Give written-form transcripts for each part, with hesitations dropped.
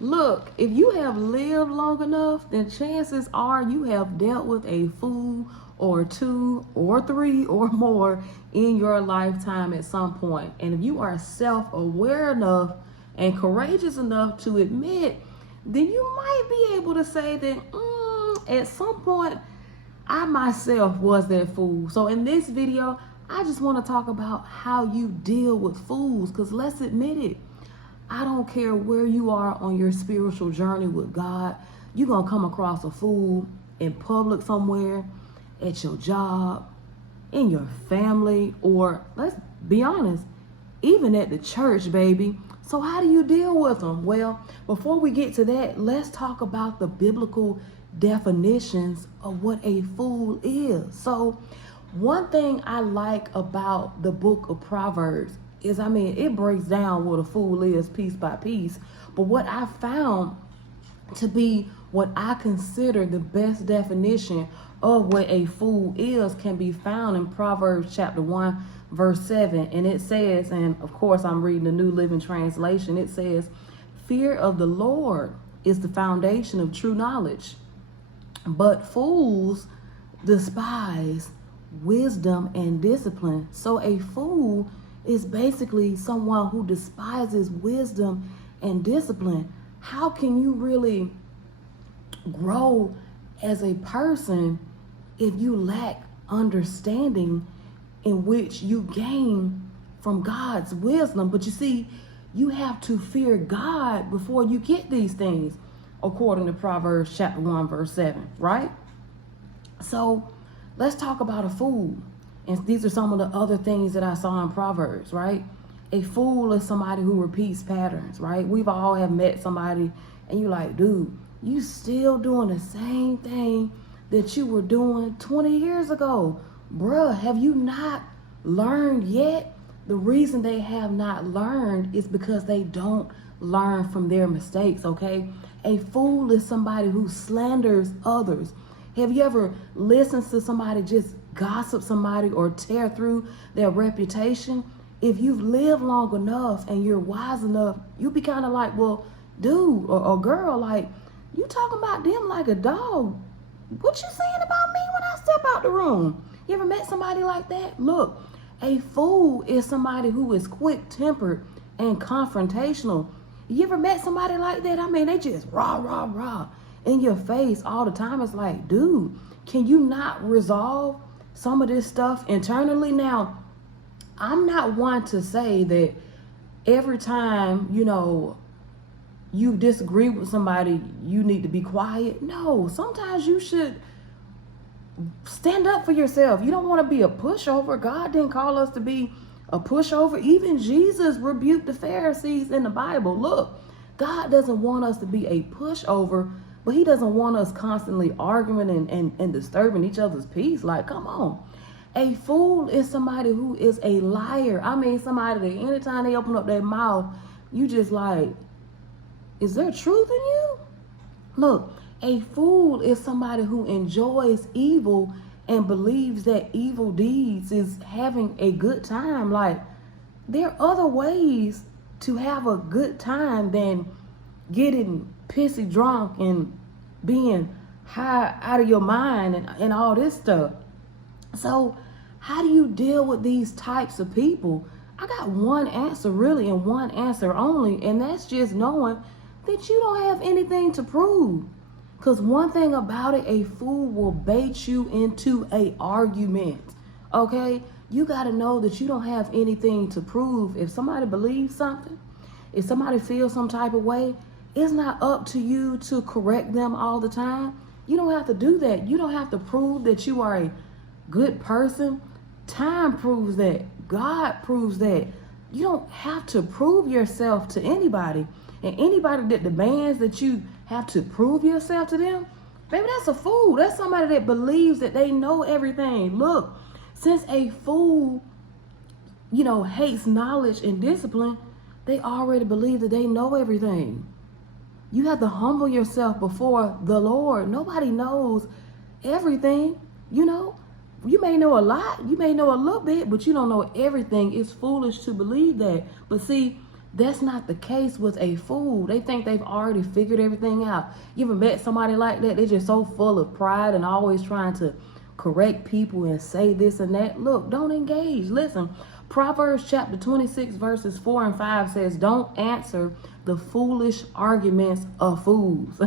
Look, if you have lived long enough, then chances are you have dealt with a fool or two or three or more in your lifetime at some point. And if you are self aware enough and courageous enough to admit, then you might be able to say that at some point I myself was that fool. So in this video, I just want to talk about how you deal with fools, because let's admit it, I don't care where you are on your spiritual journey with God, you're going to come across a fool in public somewhere, at your job, in your family, or let's be honest, even at the church, baby. So how do you deal with them? Well, before we get to that, let's talk about the biblical definitions of what a fool is. So one thing I like about the book of Proverbs is, it breaks down what a fool is piece by piece. But what I found to be what I consider the best definition of what a fool is can be found in Proverbs chapter 1, verse 7. And it says, and of course I'm reading the New Living Translation, it says, "Fear of the Lord is the foundation of true knowledge, but fools despise wisdom and discipline." So a fool is basically someone who despises wisdom and discipline. How can you really grow as a person if you lack understanding in which you gain from God's wisdom? But you see, you have to fear God before you get these things, according to Proverbs chapter 1, verse 7, right? So let's talk about a fool. And these are some of the other things that I saw in Proverbs, right? A fool is somebody who repeats patterns, right? We've all have met somebody and you're like, dude, you still doing the same thing that you were doing 20 years ago. Bruh, have you not learned yet? The reason they have not learned is because they don't learn from their mistakes, okay? A fool is somebody who slanders others. Have you ever listened to somebody just gossip somebody or tear through their reputation? If you've lived long enough and you're wise enough, you be kind of like, well, dude or girl, like, you talking about them like a dog. What you saying about me when I step out the room? You ever met somebody like that? Look, a fool is somebody who is quick-tempered and confrontational. You ever met somebody like that? They just rah, rah, rah in your face all the time. It's like, dude, can you not resolve some of this stuff internally? Now, I'm not one to say that every time, you disagree with somebody, you need to be quiet. No, sometimes you should stand up for yourself. You don't want to be a pushover. God didn't call us to be a pushover. Even Jesus rebuked the Pharisees in the Bible. Look, God doesn't want us to be a pushover, but he doesn't want us constantly arguing and disturbing each other's peace. Like, come on. A fool is somebody who is a liar. Somebody that anytime they open up their mouth, you just like, is there truth in you? Look, a fool is somebody who enjoys evil and believes that evil deeds is having a good time. Like, there are other ways to have a good time than getting pissy drunk and being high out of your mind and all this stuff. So how do you deal with these types of people? I got one answer really, and one answer only, and that's just knowing that you don't have anything to prove. Because one thing about it, a fool will bait you into an argument, okay? You got to know that you don't have anything to prove. If somebody believes something, if somebody feels some type of way, it's not up to you to correct them all the time. You don't have to do that. You don't have to prove that you are a good person. Time proves that. God proves that. You don't have to prove yourself to anybody. And anybody that demands that you have to prove yourself to them, baby, that's a fool. That's somebody that believes that they know everything. Look, since a fool, hates knowledge and discipline, they already believe that they know everything. You have to humble yourself before the Lord. Nobody knows everything, You may know a lot, you may know a little bit, but you don't know everything. It's foolish to believe that. But see, That's not the case with a fool. They think they've already figured everything out. You ever met somebody like that? They're just so full of pride and always trying to correct people and say this and that. Look, don't engage. Listen, Proverbs chapter 26 verses 4 and 5 says, don't answer the foolish arguments of fools,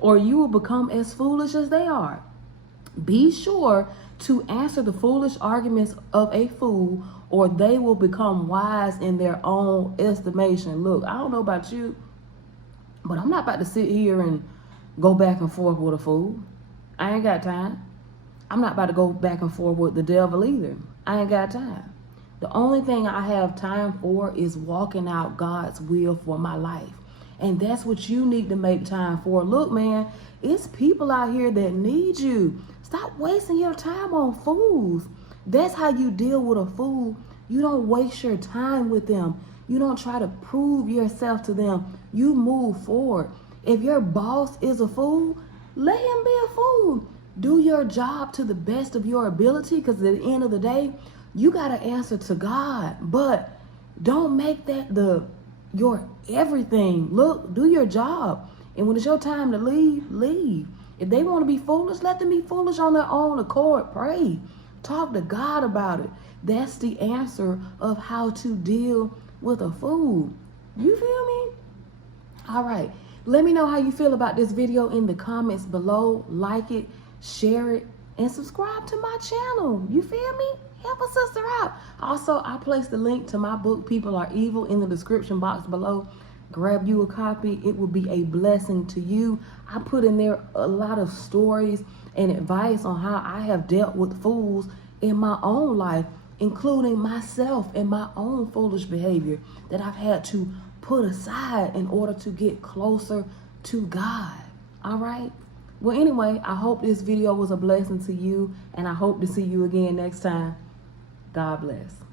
or you will become as foolish as they are. Be sure to answer the foolish arguments of a fool, or they will become wise in their own estimation. Look, I don't know about you, but I'm not about to sit here and go back and forth with a fool. I ain't got time. I'm not about to go back and forth with the devil either. I ain't got time. The only thing I have time for is walking out God's will for my life. And that's what you need to make time for. Look, man, it's people out here that need you. Stop wasting your time on fools. That's how you deal with a fool. You don't waste your time with them. You don't try to prove yourself to them. You move forward. If your boss is a fool, let him be a fool. Do your job to the best of your ability, because at the end of the day, you got to answer to God. But don't make that your everything. Look, do your job. And when it's your time to leave, leave. If they want to be foolish, let them be foolish on their own accord. Pray. Talk to God about it. That's the answer of how to deal with a fool. You feel me? All right. Let me know how you feel about this video in the comments below. Like it, share it, and subscribe to my channel. You feel me? Help a sister out. Also, I placed the link to my book, People Are Evil, in the description box below. Grab you a copy. It will be a blessing to you. I put in there a lot of stories and advice on how I have dealt with fools in my own life, including myself and my own foolish behavior that I've had to put aside in order to get closer to God. All right? Well, anyway, I hope this video was a blessing to you, and I hope to see you again next time. God bless.